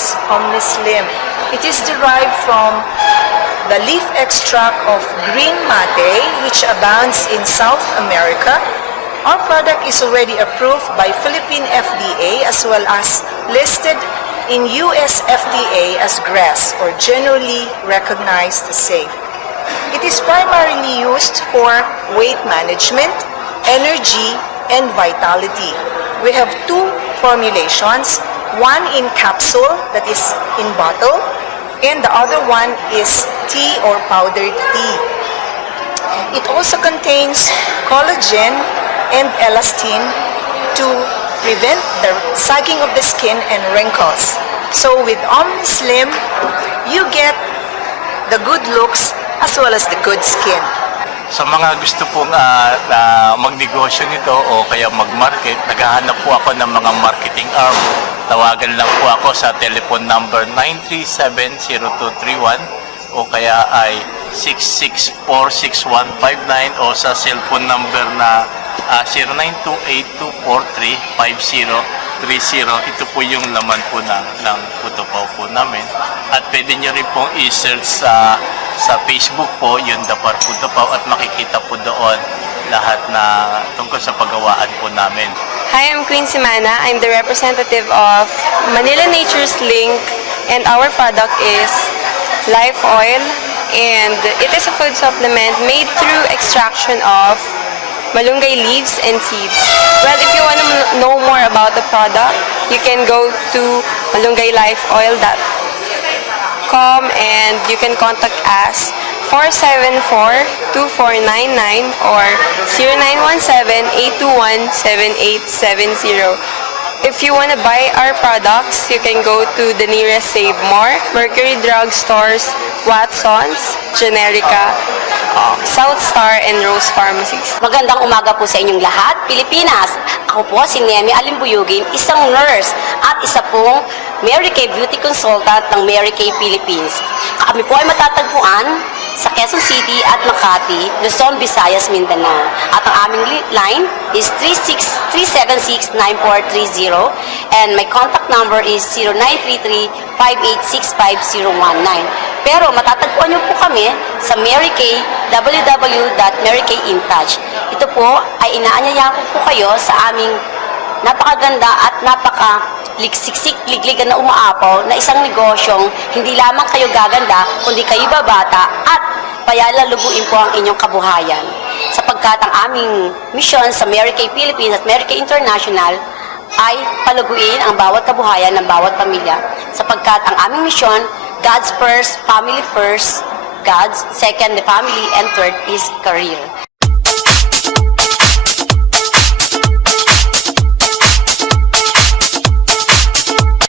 is Omnislim. It is derived from the leaf extract of green mate, which abounds in South America. Our product is already approved by Philippine FDA as well as listed in US FDA as GRAS, or generally recognized as safe. It is primarily used for weight management, energy, and vitality. We have two formulations, one in capsule that is in bottle, and the other one is tea or powdered tea. It also contains collagen and elastin to prevent the sagging of the skin and wrinkles. So with Omnislim, you get the good looks as well as the good skin. Sa mga gusto pong magnegosyo nito o kaya mag-market, naghahanap po ako ng mga marketing arm. Tawagan lang po ako sa telephone number 937-0231 o kaya ay 664-6159 o sa cellphone number na 0928-243-5030. Ito po yung laman po ng Putupaw po namin. At pwede nyo rin pong i-search sa Facebook po, yung Dapar Putupaw, at makikita po doon lahat na tungkol sa paggawaan po namin. Hi, I'm Queen Simana. I'm the representative of Manila Nature's Link, and our product is Life Oil, and it is a food supplement made through extraction of malunggay leaves and seeds. Well, if you want to know more about the product, you can go to malunggayLifeOil.com and you can contact us 474-2499 or 0917-821-7870. If you want to buy our products, you can go to the nearest Save More, Mercury Drug Stores, Watsons, Generica, South Star, and Rose Pharmacies. Magandang umaga po sa inyong lahat, Pilipinas. Ako po si Nemi Alimbuyugin, isang nurse at isa pong Mary Kay Beauty Consultant ng Mary Kay Philippines. Kami po ay matatagpuan sa Quezon City at Makati, Luzon, Visayas, Mindanao. At ang aming line is 376-9430 and my contact number is 0933-586-5019. Pero matatagpuan niyo po kami sa Mary Kay, www.marykayintouch. Ito po ay inaanyayahan po kayo sa aming napakaganda at liksiksik, ligligan na umaapaw na isang negosyong hindi lamang kayo gaganda, kundi kayo babata at payalalubuin po ang inyong kabuhayan. Sapagkat ang aming misyon sa Mary Kay Philippines at Mary Kay International ay paluguin ang bawat kabuhayan ng bawat pamilya. Sapagkat ang aming misyon, God's first, family first, God's second, the family, and third is career.